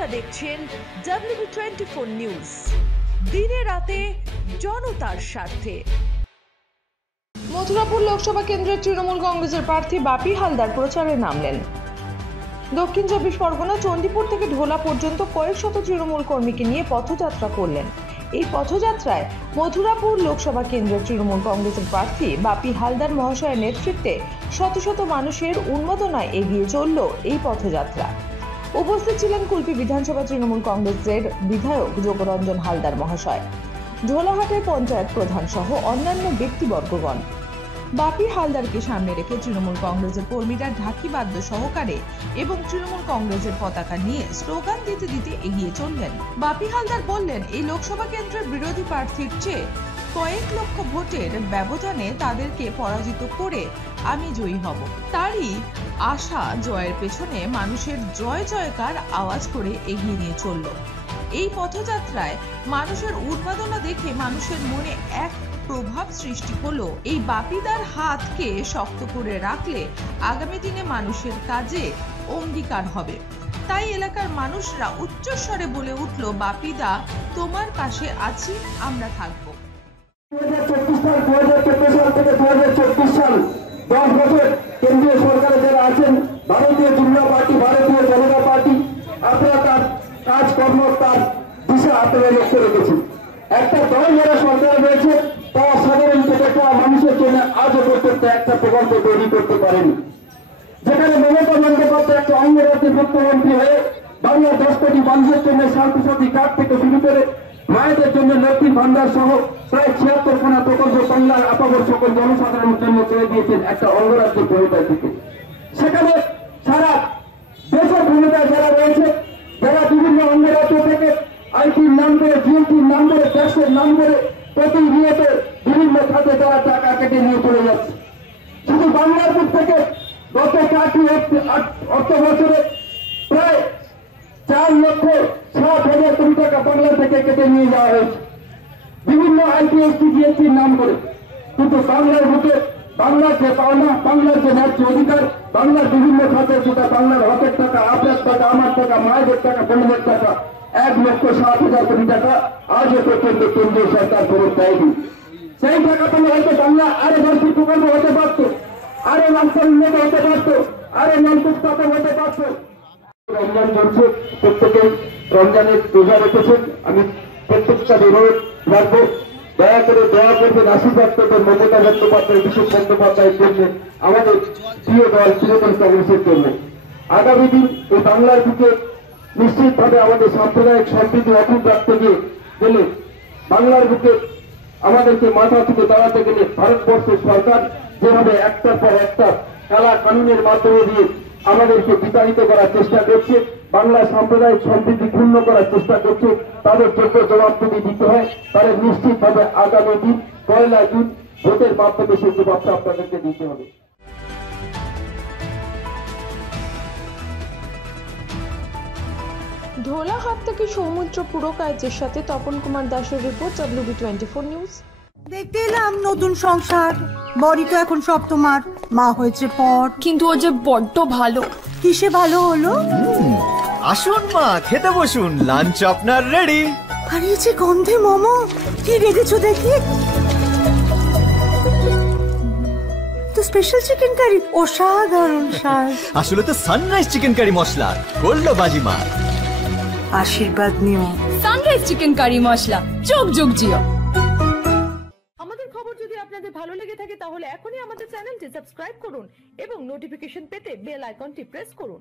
আপনারা দেখছেন WB24 news, দিনে রাতে জনতার স্বার্থে। মথুরাপুর লোকসভা কেন্দ্রের তৃণমূল কংগ্রেসের প্রার্থী বাপি হালদার প্রচারে নামলেন। দক্ষিণ 24 পরগনা চণ্ডীপুর থেকে ঢোলা পর্যন্ত কয়েক শত তৃণমূল কর্মীকে নিয়ে পথযাত্রা করলেন। এই পথযাত্রায় মথুরাপুর লোকসভা কেন্দ্রের তৃণমূল কংগ্রেসের প্রার্থী বাপি হালদার মহাশয়ের নেতৃত্বে শত শত মানুষের উন্মাদনায় এগিয়ে চলল এই পথযাত্রা। উপস্থিত ছিলেন কুলপি বিধানসভা তৃণমূল কংগ্রেসের বিধায়ক যোগরঞ্জন হালদার মহাশয়, ঢোলাহাটের পঞ্চায়েত প্রধান সহ অন্যান্য ব্যক্তিবর্গগণ। বাপি হালদারকে সামনে রেখে তৃণমূল কংগ্রেসের কর্মীরা ঢাকি বাদ্য সহকারে এবং তৃণমূল কংগ্রেসের পতাকা নিয়ে স্লোগান দিতে দিতে এগিয়ে চললেন। বাপি হালদার বললেন, এই লোকসভা কেন্দ্রের বিরোধী প্রার্থীর চেয়ে কয়েক লক্ষ ভোটের ব্যবধানে তাদেরকে পরাজিত করে আমি জয়ী হব। তারই আশা জয়ের পেছনে মানুষের জয় জয়কার আওয়াজ করে এগিয়ে নিয়ে চলল। এই পথযাত্রায় মানুষের উন্মাদনা দেখে মানুষের মনে এক প্রভাব সৃষ্টি হলো। এই বাপিদার হাতকে শক্ত করে রাখলে আগামী দিনে মানুষের কাজে অঙ্গীকার হবে। তাই এলাকার মানুষরা উচ্চস্বরে বলে উঠল, বাপিদা তোমার পাশে আছি, আমরা থাকবো। 2014 সাল থেকে 2024 সাল 10 বছর কেন্দ্রীয় সরকারে যারা আছেন, ভারতীয় জনতা পার্টি, ভারতীয় জনতা পার্টি, আপনারা তার কাজকর্ম, তার দিশা আপনারা লক্ষ্য রেখেছেন। একটা দল যারা সরকার রয়েছে তারা সাধারণ প্রত্যেকটা মানুষের জন্য আজও পর্যন্ত একটা প্রকল্প তৈরি করতে পারেনি। যেখানে মমতা বন্দ্যোপাধ্যায় একটা অঙ্গরাজ্যের মুখ্যমন্ত্রী হয়ে বাংলার 10 কোটি মানুষের জন্য স্বাস্থ্যসাথী কার্ড থেকে শুরু করে মায়েদের জন্য লক্ষ্মীর ভান্ডার সহ প্রায় 76খানা প্রকল্প বাংলার আপামর সকল জনসাধারণের জন্য করে দিয়েছেন একটা অঙ্গরাজ্যের ভূমিকা থেকে। সেখানে সারা দেশের ভূমিকায় যারা রয়েছে, যারা বিভিন্ন অঙ্গরাজ্য থেকে আইটির নাম করে, জিএসটির নাম করে, ট্যাক্সের নাম করে প্রতিনিয়ত বিভিন্ন খাতে তারা টাকা কেটে নিয়ে চলে যাচ্ছে। শুধু বাংলার দিক থেকে গত 4টি অর্থ বছরে প্রায় 4,60,000 কোটি টাকা বাংলা থেকে কেটে নিয়ে যাওয়া হয়েছে বিভিন্ন আইটিএসটি জিএসটির নাম করে। কিন্তু বাংলার বুকে বাংলার যে পাওনা, বাংলার যে ন্যায্য অধিকার, বাংলার বিভিন্ন খাতে যেটা বাংলার হকের টাকা, আপনার টাকা, আমার টাকা, মায়েদের টাকা, বোনদের টাকা, 1,60,000 কোটি টাকা আজও পর্যন্ত কেন্দ্রীয় সরকার ফেরত দেয়নি। সেই টাকা পেলে হয়তো বাংলা আরো বার্ষিক প্রকল্প হতে পারত, আরো রাস্তার উন্নত হতে পারত, আরো নলকূপ স্থাপন হতে পারত। রমজান চলছে, প্রত্যেকেই রমজানের রোজা রেখেছেন। আমি প্রত্যেকটা অনুরোধ রাখবো, দয়া করে দয়া করবেন, আশীর্বাদ করবেন মমতা বন্দ্যোপাধ্যায়, অভিষেক বন্দ্যোপাধ্যায়ের জন্য, আমাদের প্রিয় দল তৃণমূল কংগ্রেসের জন্য। আগামী দিন এই বাংলার বুকে নিশ্চিতভাবে আমাদের সাম্প্রদায়িক সম্প্রীতি অটুট রাখতে গেলে, বাংলার বুকে আমাদেরকে মাথা থেকে দাঁড়াতে গেলে ভারতবর্ষের সরকার যেভাবে একটার পর একটা কালা কানুনের মাধ্যমে দিয়ে আমাদেরকে বিতাড়িত করার চেষ্টা করছে, বাংলা সাম্প্রদায়িক সম্প্রীতি ক্ষুণ্ণ করার চেষ্টা করছে, তাদের যোগ্য জবাবদিহি দিতে হয়। তাদের নিশ্চিতভাবে আগামী দিন 1 জুন ভোটের মাধ্যমে সেই জবাবটা আপনাদেরকে দিতে হবে। ঢোলাহাট থেকে সৌমিত্র পুরকায়েতের সাথে তপন কুমার দাসের রিপোর্ট, WB24 নিউজ। দেখতে এলাম নতুন সংসার, বড়ি তো এখন সব তোমার, মা হয়েছে পর। কিন্তু ও যে বড্ড ভালো। কিসে ভালো হলো? আসুন মা, খেতে বসুন, লাঞ্চ আপনার রেডি। আর এই যে গন্ধে মোমো, কি রেখেছো দেখি? তো স্পেশাল চিকেন কারি, অসাধারণ স্বাদ। আসলে তো সানরাইজ চিকেন কারি মশলা, গোল্ড বাজিমা। আশীর্বাদ নিও। সানরাইজ চিকেন কারি মশলা, যোগ যোগ জিও। আমাদের খবর যদি আপনাদের ভালো লেগে থাকে তাহলে এখনই আমাদের চ্যানেলটি সাবস্ক্রাইব করুন এবং নোটিফিকেশন পেতে বেল আইকনটি প্রেস করুন।